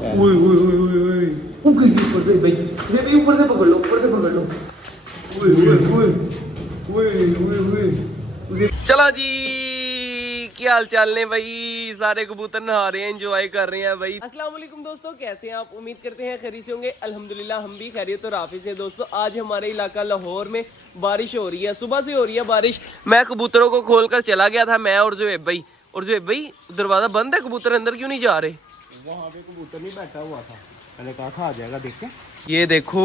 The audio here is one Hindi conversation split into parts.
ओए ओए ओए ओए ओए ऊपर से भाई ये भी ऊपर से पकड़ लो, ऊपर से पकड़ लो। ओए ओए ओए ओए ओए। चला जी, क्या हाल चाल ने भाई? सारे कबूतर नहा रहे हैं, एंजॉय कर रहे हैं भाई। अस्सलाम वालेकुम दोस्तों, कैसे हैं आप? उम्मीद करते हैं खैरियत से होंगे। अल्हम्दुलिल्लाह हम भी खैरियत और आफियत से। दोस्तों आज हमारे इलाका लाहौर में बारिश हो रही है, सुबह से हो रही है बारिश। मैं कबूतरों को खोल कर चला गया था, मैं और जुएब भाई। और जुएब भाई दरवाजा बंद है, कबूतर अंदर क्यों नहीं जा रहे? वहाँ पे कबूतर नहीं बैठा हुआ था, मैंने कहा था आ जाएगा, देख के। ये देखो,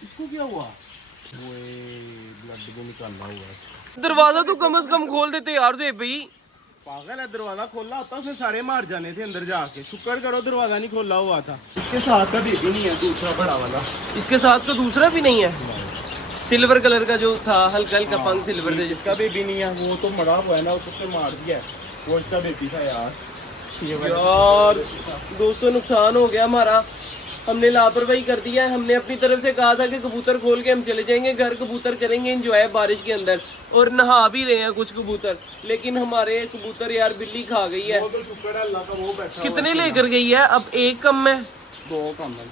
इसको क्या हुआ? ब्लड भी निकालना हुआ है। दरवाजा तो कम से कम खोल देते यार जुएब भाई। पागल है, दरवाजा खोला होता उसने सारे मार जाने थे अंदर जाके। शुक्र करो दरवाजा नहीं खोला हुआ था। इसके साथ का बेबी नहीं है, दूसरा बड़ा वाला। इसके साथ तो दूसरा भी नहीं है, सिल्वर कलर का जो था, हल्का हल्का पंख सिल्वर थे, जिसका बेबी नहीं है वो तो मरा हुआ है ना, उसने मार दिया है। वो इसका बेबी था यार। यार दोस्तों नुकसान हो गया हमारा, हमने लापरवाही कर दिया है। हमने अपनी तरफ से कहा था कि कबूतर खोल के हम चले जाएंगे घर, कबूतर करेंगे एंजॉय बारिश के अंदर, और नहा भी रहे हैं कुछ कबूतर। लेकिन हमारे कबूतर यार बिल्ली खा गई है। वो तो शुक्र है अल्लाह का, वो बैठा कितने लेकर गई है? अब एक कम है, दो कम है।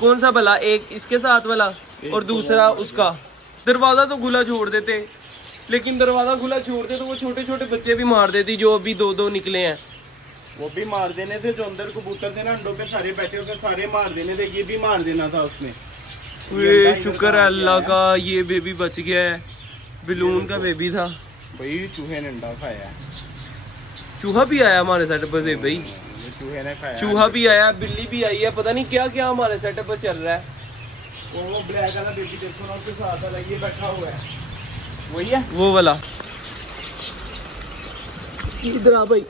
कौन सा भला? एक इसके साथ वाला और दूसरा उसका। दरवाजा तो खुला छोड़ देते, लेकिन दरवाजा खुला छोड़ते तो वो छोटे छोटे बच्चे भी मार देती जो अभी दो दो निकले हैं। वो भी मार देने थे, जो अंदर कबूतर थे ना अंडों पे सारे बैठे होते सारे मार देने थे। ये भी मार देना था उसने। ये शुक्र है अल्लाह का, ये बेबी बच गया है। बलून का बेबी था भाई, चूहे ने अंडा खाया है। चूहा भी आया हमारे सेटअप पर भाई, चूहे ने खाया। चूहा भी आया, बिल्ली भी आई है, पता नहीं क्या क्या हमारे सेटअप पर चल रहा है। वो ब्लैक वाला बेबी देखो ना, उसके साथ वाला ये बैठा हुआ है, वही है वो वाला। इधर आ भाई।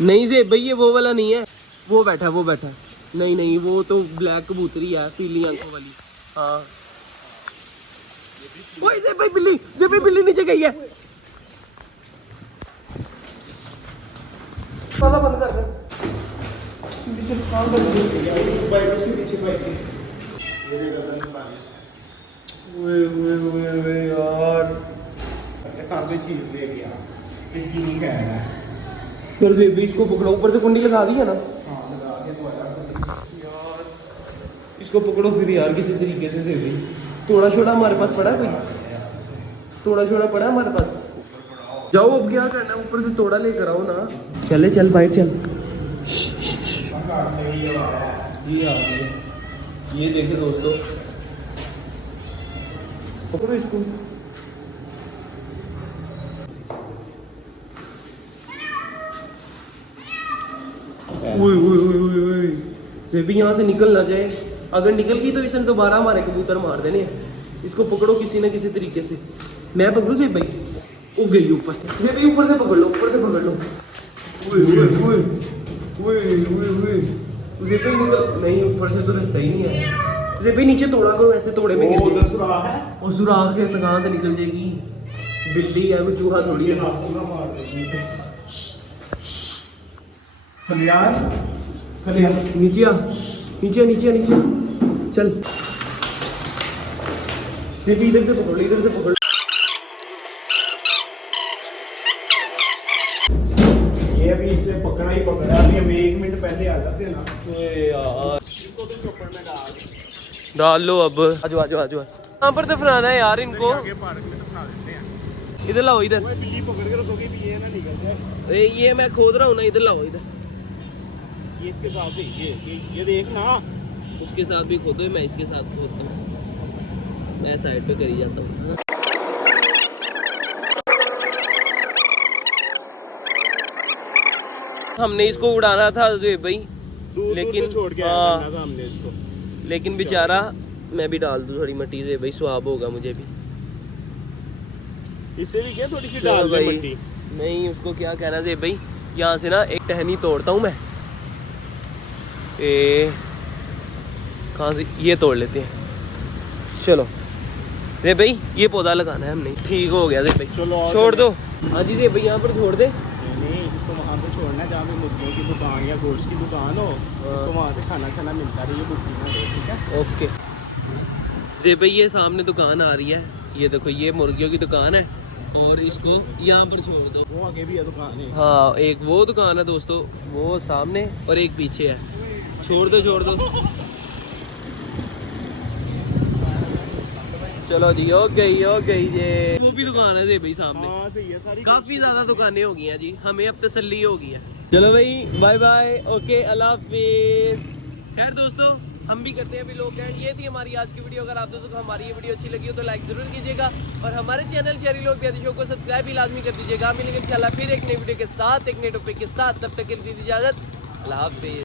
नहीं जे भाई ये वो वाला नहीं है, वो बैठा वो बैठा। नहीं नहीं वो तो ब्लैक कबूतरी है, पीली आंखों वाली। हाँ ओए जे भाई बिल्ली, जे भाई बिल्ली नीचे गई है। वाला बंद कर दे। पीछे काम कर दे यार। सामने चीज ले गया, इसकी नहीं कह रहा है। फिर बेबी इसको पकड़ो, ऊपर से कुंडी लगा दी है ना यार। इसको पकड़ो फिर यार किसी तरीके से। बेबी थोड़ा छोड़ा हमारे पास पड़ा, कोई थोड़ा छोड़ा पड़ा हमारे पास। जाओ अब क्या करना, ऊपर से तोड़ा लेकर आओ ना। चले चल बाहर चल। ये आ गई, ये देखे दोस्तों, पकड़ो इसको। ये भी यहाँ से निकल ना जाए, अगर निकल गई तो इसने दोबारा हमारे कबूतर मार देने। इसको पकड़ो किसी ना किसी तरीके से। मैं पकड़ू से भाई, उग गई ऊपर से। ये भी ऊपर से पकड़ लो, ऊपर से पकड़ लो। उसे पे निकल नहीं, ऊपर से तो रास्ता ही नहीं है। उसे पे नीचे तोड़ा करो, ऐसे तोड़े में गिर जाए। सुराख है, और सुराख कैसे कहाँ से निकल जाएगी? बिल्ली है वो, चूहा थोड़ी है। नीचे आ, नीचे नीचे नीचे चल। सिर्फ इधर से पकड़ लो, इधर से पकड़ लो। ये अभी इसने पकड़ा ही पकड़ा। अभी हम 1 मिनट पहले आ जाते ना। यार इसको तो चौपड़ में डाल लो अब। आजो आजो आजो, कहाँ पर दफनाना है यार इनको? आगे पार्क में दफना देते हैं। इधर लाओ, इधर। ओए बिल्ली पकड़ के रखोगे भी, ये ना निकल जाए। ये मैं खोद रहा हूँ ना, इधर लाओ इधर। ये इसके साथ ही ये देख ना। उसके साथ भी खोदो, मैं इसके साथ खोदता हूँ। मैं साइड पे करी जाता हूँ। हमने इसको उड़ाना था भाई, लेकिन छोड़ के हाँ, आया था हमने इसको। लेकिन बेचारा, मैं भी डाल दूँ थोड़ी मट्टी से भाई, स्वाब होगा मुझे भी। इससे भी क्या थोड़ी सी डाल दे मट्टी। नहीं उसको क्या कहना है भाई, यहाँ से ना एक टहनी तोड़ता हूँ मैं। कहाँ से ये तोड़ लेते हैं, चलो। रे भाई ये पौधा लगाना है हमने, ठीक हो गया रे भाई, छोड़ दो। हाँ जी रे भाई यहाँ पर छोड़ दे। नहीं इसको वहाँ पे छोड़ना है जहाँ पे मुर्गियों की दुकान या गोश्त की दुकान हो। इसको वहाँ से खाना खाना मिलता रही है, बुद्धि ना दे, ठीक है? ओके जे भाई ये सामने दुकान आ रही है, ये देखो ये मुर्गियों की दुकान है। और इसको यहाँ पर छोड़ दो। वो आगे भी है दुकान है। हाँ, एक वो दुकान है दोस्तों, वो सामने और एक पीछे है। छोड़ दो छोड़ दो। चलो जी, हो गई ये। वो भी दुकान है भाई सामने। हाँ सही है, सारी काफी ज्यादा दुकानें हो गई हैं जी, हमें अब तसल्ली हो गई है। चलो भाई, बाय बाय, ओके, अल्लाह हाफिज। खैर दोस्तों, हम भी करते हैं अभी लोग हैं। ये थी हमारी आज की वीडियो। अगर आप दोस्तों को हमारी ये वीडियो अच्छी लगी हो तो लाइक जरूर कीजिएगा और हमारे चैनल शहरी लोग दियादी शो को सब्सक्राइब भी लाजमी कर दीजिएगा। मिलेंगे इंशाल्लाह फिर एक नई वीडियो के साथ, एक नए टॉपिक के साथ। तब तक के लिए दीजिए इजाजत, अल्लाह हाफिज।